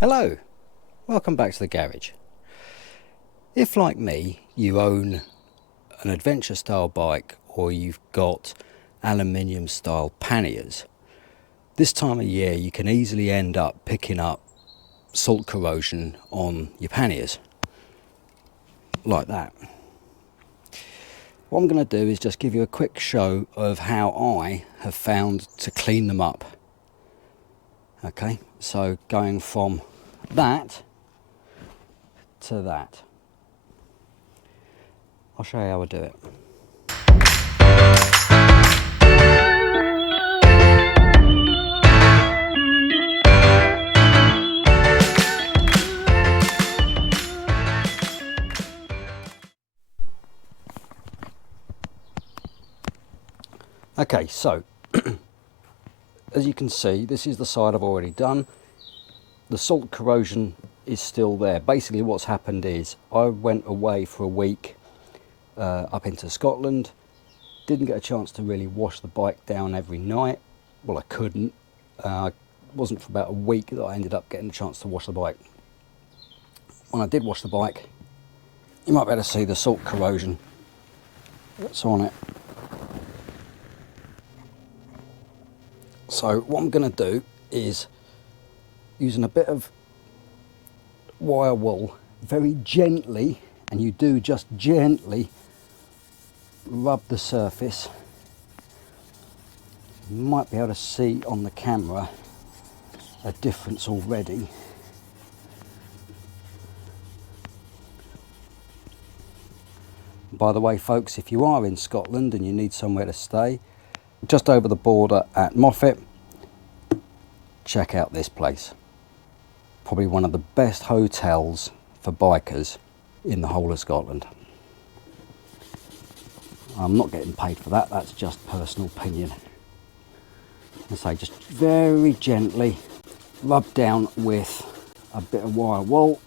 Hello, welcome back to the garage. If, like me, you own an adventure style bike or you've got aluminium style panniers, this time of year you can easily end up picking up salt corrosion on your panniers, like that. What I'm going to do is just give you a quick show of how I have found to clean them up. Okay, so going from that to that. I'll show you how I do it. Okay, so as you can see, this is the side I've already done. The salt corrosion is still there. Basically what's happened is I went away for a week up into Scotland, didn't get a chance to really wash the bike down every night. Well, I couldn't. It wasn't for about a week that I ended up getting a chance to wash the bike. When I did wash the bike, you might be able to see the salt corrosion that's on it. So what I'm going to do is, using a bit of wire wool, very gently, and you do just gently rub the surface. You might be able to see on the camera a difference already. By the way, folks, if you are in Scotland and you need somewhere to stay, just over the border at Moffat, check out this place. Probably one of the best hotels for bikers in the whole of Scotland. I'm not getting paid for that, that's just personal opinion. I say, just very gently rub down with a bit of wire wool.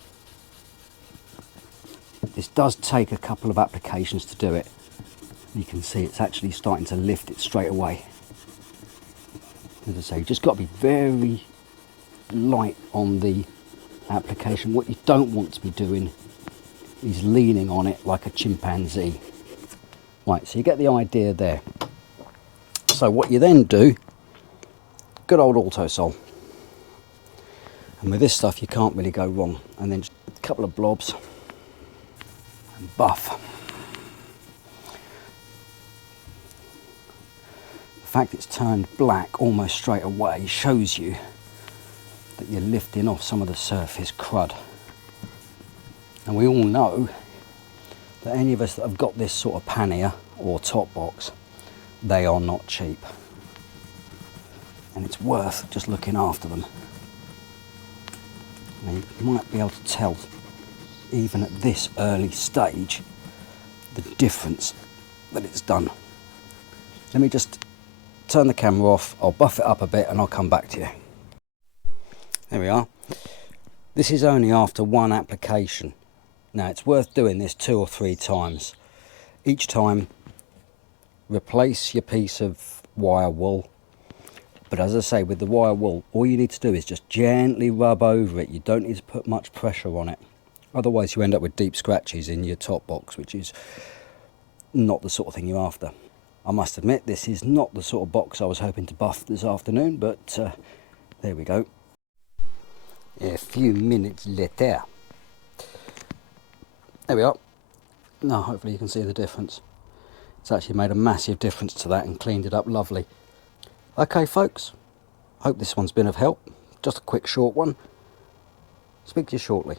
This does take a couple of applications to do it. You can see it's actually starting to lift it straight away. As I say, you've just got to be very light on the application. What you don't want to be doing is leaning on it like a chimpanzee. Right, so you get the idea there. So what you then do, good old Autosol. And with this stuff you can't really go wrong. And then just a couple of blobs and buff. The fact it's turned black almost straight away shows you that you're lifting off some of the surface crud. And we all know that any of us that have got this sort of pannier or top box, they are not cheap. And it's worth just looking after them. Now, you might be able to tell, even at this early stage, the difference that it's done. Let me just turn the camera off, I'll buff it up a bit and I'll come back to you. There we are. This is only after one application. Now it's worth doing this 2 or 3 times. Each time replace your piece of wire wool. But as I say, with the wire wool, all you need to do is just gently rub over it. You don't need to put much pressure on it. Otherwise you end up with deep scratches in your top box, which is not the sort of thing you're after. I must admit, this is not the sort of box I was hoping to buff this afternoon, but there we go. A few minutes later. There we are. Now hopefully you can see the difference. It's actually made a massive difference to that and cleaned it up lovely. Okay folks, hope this one's been of help. Just a quick short one. Speak to you shortly.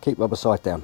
Keep rubber side down.